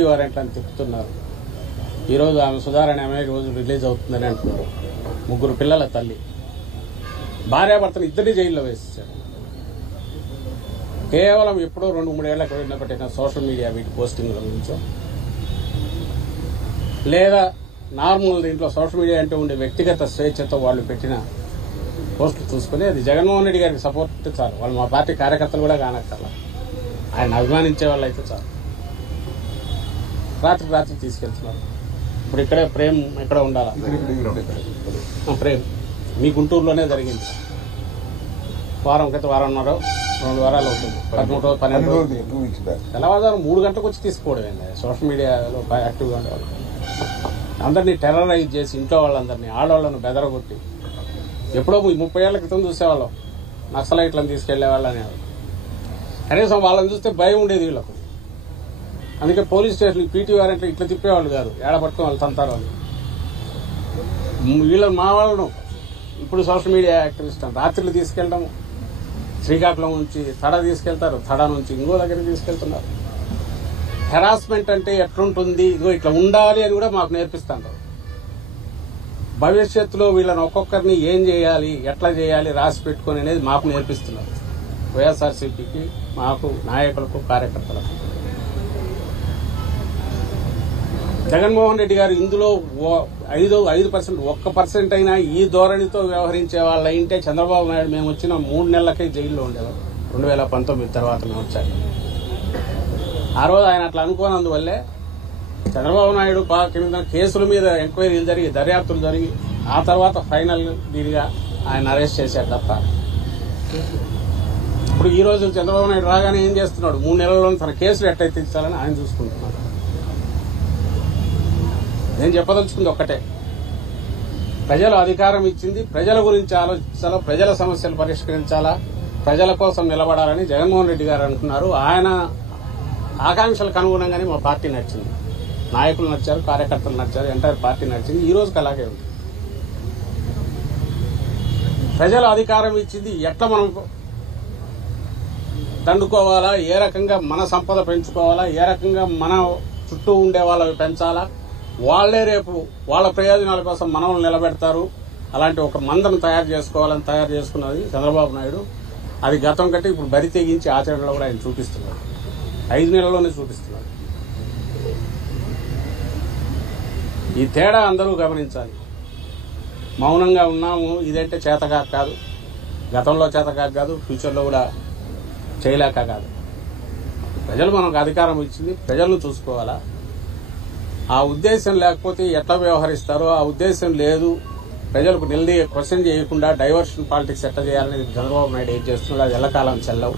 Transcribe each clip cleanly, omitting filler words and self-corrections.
Warrant అని తిప్పుతున్నారు. ఈరోజు ఆమె సుధారాణి ఆమె రోజు రిలీజ్ అవుతుందని అంటున్నారు. ముగ్గురు పిల్లల తల్లి, భార్యాభర్తను ఇద్దరిని జైల్లో వేసేసారు. కేవలం ఎప్పుడో 2-3 ఏళ్ల క్రితం పెట్టిన సోషల్ మీడియా వీటి పోస్టింగ్ల గురించో, లేదా నార్మల్ దీంట్లో సోషల్ మీడియా అంటే ఉండే వ్యక్తిగత స్వేచ్ఛతో వాళ్ళు పెట్టిన పోస్టులు చూసుకుని అది జగన్మోహన్ రెడ్డి గారికి సపోర్ట్ చాలు. వాళ్ళు మా పార్టీ కార్యకర్తలు కూడా కానక్కర్లా, ఆయన అభిమానించే వాళ్ళు అయితే చాలు. రాత్రి తీసుకెళ్తున్నారు. ఇప్పుడు ఇక్కడే ప్రేమ్ ఎక్కడ ఉండాలా? ప్రేమ్ మీ గుంటూరులోనే జరిగింది. వారంన్నర 2 వారాలు అవుతుంది. 13 రోజు 12 రోజులు తెల్లవారుజాము 3 గంటలకు వచ్చి తీసుకోవడమేంది. సోషల్ మీడియాలో యాక్టివ్గా ఉండేవాళ్ళు అందరినీ టెర్రరైజ్ చేసి ఇంట్లో వాళ్ళందరినీ, ఆడవాళ్ళను బెదరగొట్టి, ఎప్పుడో 30 ఏళ్ల క్రితం చూసేవాళ్ళం నక్సలైట్లను తీసుకెళ్లేవాళ్ళు అనేవాళ్ళు. కనీసం వాళ్ళని చూస్తే భయం ఉండేది వీళ్ళకు. అందుకే పోలీస్ స్టేషన్ పీటీ వారెంట్లు ఇట్లా తిప్పేవాళ్ళు కాదు, ఏడ పట్టుకుని వాళ్ళు తంతారు వాళ్ళు. వీళ్ళని మా వాళ్ళను ఇప్పుడు సోషల్ మీడియా యాక్టివిస్ట్ రాత్రులు తీసుకెళ్ళడం, శ్రీకాకుళం నుంచి తడ తీసుకెళ్తారు, తడ నుంచి ఇంకో దగ్గరికి తీసుకెళ్తున్నారు. హెరాస్మెంట్ అంటే ఎట్లుంటుంది, ఇదిగో ఇట్లా ఉండాలి అని కూడా మాకు నేర్పిస్తారు. భవిష్యత్తులో వీళ్ళని ఒక్కొక్కరిని ఏం చేయాలి, ఎట్లా చేయాలి రాసి పెట్టుకొని అనేది మాకు నేర్పిస్తున్నారు. వైఎస్ఆర్సీపీకి, మాకు, నాయకులకు, కార్యకర్తలకు. జగన్మోహన్ రెడ్డి గారు ఇందులో 5% 1% అయినా ఈ ధోరణితో వ్యవహరించే వాళ్ళు అయింటే చంద్రబాబు నాయుడు మేము వచ్చిన 3 నెలలకే జైల్లో ఉండేవారు. 2019 తర్వాత మేము వచ్చాక ఆ రోజు ఆయన అట్లా అనుకోనందువల్లే చంద్రబాబు నాయుడు కింద కేసుల మీద ఎంక్వైరీలు జరిగి, దర్యాప్తులు జరిగి, ఆ తర్వాత ఫైనల్ దీనిగా ఆయన అరెస్ట్ చేశారు తప్ప. ఇప్పుడు ఈ రోజు చంద్రబాబు నాయుడు రాగానే ఏం చేస్తున్నాడు? 3 నెలల్లో తన కేసులు ఎట్లయితే ఇచ్చాలని ఆయన చూసుకుంటున్నాడు. నేను చెప్పదలుచుకుంది ఒక్కటే, ప్రజలు అధికారం ఇచ్చింది ప్రజల గురించి ఆలోచించాలా, ప్రజల సమస్యలు పరిష్కరించాలా, ప్రజల కోసం నిలబడాలని జగన్మోహన్ రెడ్డి గారు అంటున్నారు. ఆయన ఆకాంక్షలకు అనుగుణంగానే మా పార్టీ నచ్చింది. నాయకులు నచ్చారు, కార్యకర్తలు నచ్చారు, ఎంటైర్ పార్టీ నచ్చింది. ఈ రోజుకి అలాగే ఉంది. ప్రజలు అధికారం ఇచ్చింది ఎట్లా మనం దండుకోవాలా, ఏ రకంగా మన సంపద పెంచుకోవాలా, ఏ రకంగా మన చుట్టూ ఉండే వాళ్ళవి పెంచాలా, వాళ్లే రేపు వాళ్ళ ప్రయోజనాల కోసం మనల్ని నిలబెడతారు, అలాంటి ఒక మందను తయారు చేసుకున్నది చంద్రబాబు నాయుడు. అది గతం కంటే ఇప్పుడు బరి తెగించి ఆచరణలో కూడా ఆయన చూపిస్తున్నాడు. 5 నెలల్లోనే చూపిస్తున్నాడు. ఈ తేడా అందరూ గమనించాలి. మౌనంగా ఉన్నాము, ఇదంటే చేతకాక కాదు, గతంలో చేతకాక కాదు, ఫ్యూచర్లో కూడా చేయలేక కాదు. ప్రజలు మనకు అధికారం ఇచ్చింది, ప్రజలను చూసుకోవాలా. ఆ ఉద్దేశం లేకపోతే ఎట్లా వ్యవహరిస్తారో ఆ ఉద్దేశం లేదు. ప్రజలకు క్వశ్చన్ చేయకుండా డైవర్షన్ పాలిటిక్స్ ఎట్లా చేయాలని చంద్రబాబు నాయుడు ఏం చేస్తున్నాడు, అది ఎల్లకాలం చెల్లవు.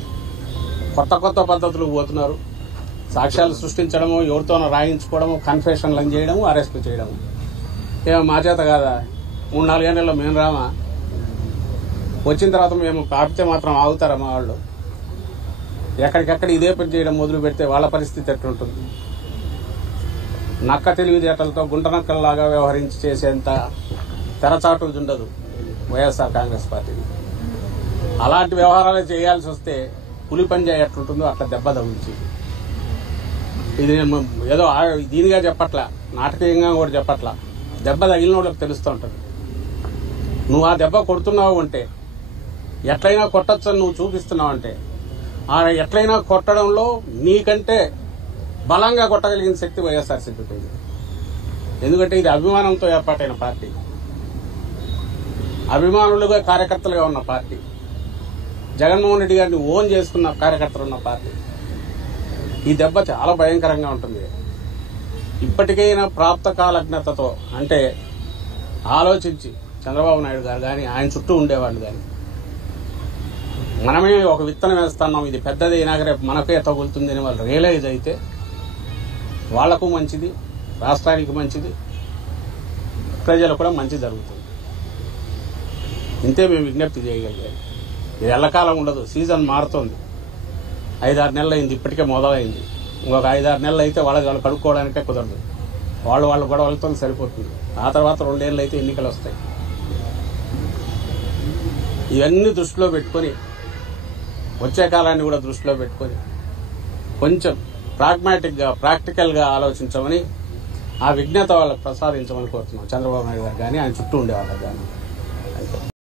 కొత్త పద్ధతులకు పోతున్నారు. సాక్ష్యాలు సృష్టించడము, ఎవరితోనో రాయించుకోవడము, కన్ఫెషన్లను చేయడము, అరెస్టులు చేయడము. ఏమో మా చేత కాదా? 3-4 ఏళ్లలో మేము రామా? వచ్చిన తర్వాత మేము కాపితే మాత్రం ఆగుతారా మా వాళ్ళు? ఎక్కడికెక్కడ ఇదే పని చేయడం మొదలు పెడితే వాళ్ళ పరిస్థితి ఎట్లుంటుంది? నక్క తెలివితేటలతో గుంటనక్కల్లాగా వ్యవహరించి చేసేంత తెరచాటు ఉండదు వైఎస్ఆర్ కాంగ్రెస్ పార్టీని. అలాంటి వ్యవహారాలు చేయాల్సి వస్తే పులి పంజా ఎట్లుంటుందో అట్లా దెబ్బ తగిలించి, ఇది నేను ఏదో దీనిగా చెప్పట్లా, నాటకీయంగా కూడా చెప్పట్లా, దెబ్బ తగిలిన వాళ్ళకి తెలుస్తూ ఉంటుంది. నువ్వు ఆ దెబ్బ కొడుతున్నావు అంటే, ఎట్లయినా కొట్టచ్చని నువ్వు చూపిస్తున్నావు అంటే, ఆ ఎట్లయినా కొట్టడంలో నీకంటే బలంగా కొట్టగలిగిన శక్తి వైఎస్ఆర్సీపీకి ఉంది. ఎందుకంటే ఇది అభిమానంతో ఏర్పాటైన పార్టీ, అభిమానులుగా కార్యకర్తలుగా ఉన్న పార్టీ, జగన్మోహన్ రెడ్డి గారిని ఓన్ చేసుకున్న కార్యకర్తలు ఉన్న పార్టీ. ఈ దెబ్బ చాలా భయంకరంగా ఉంటుంది. ఇప్పటికైనా ప్రాప్త కాలజ్ఞతతో, అంటే ఆలోచించి చంద్రబాబు నాయుడు గారు కానీ ఆయన చుట్టూ ఉండేవాళ్ళు కానీ, మనమే ఒక విత్తనం వేస్తున్నాం, ఇది పెద్దది అయినాక రేపు మనకే తగులుతుంది అని వాళ్ళు రియలైజ్ అయితే వాళ్లకు మంచిది, రాష్ట్రానికి మంచిది, ప్రజలకు కూడా మంచి జరుగుతుంది. ఇంతే మేము విజ్ఞప్తి చేయగలిగాం. ఇది ఎల్లకాలం ఉండదు, సీజన్ మారుతోంది. 5-6 నెలలు అయింది, ఇప్పటికే మొదలైంది. ఇంకొక 5-6 నెలలు అయితే వాళ్ళు కడుక్కోవడానికే కుదరదు. వాళ్ళ గొడవలతో సరిపోతుంది. ఆ తర్వాత 2 ఏళ్ళు అయితే ఎన్నికలు వస్తాయి. ఇవన్నీ దృష్టిలో పెట్టుకొని, వచ్చే కాలాన్ని కూడా దృష్టిలో పెట్టుకొని కొంచెం ప్రాగ్మాటిక్గా ప్రాక్టికల్గా ఆలోచించమని ఆ విజ్ఞత వాళ్ళకు ప్రసాదించమని కోరుతున్నాం చంద్రబాబు నాయుడు గారు కానీ ఆయన చుట్టూ ఉండే వాళ్ళకి కానీ.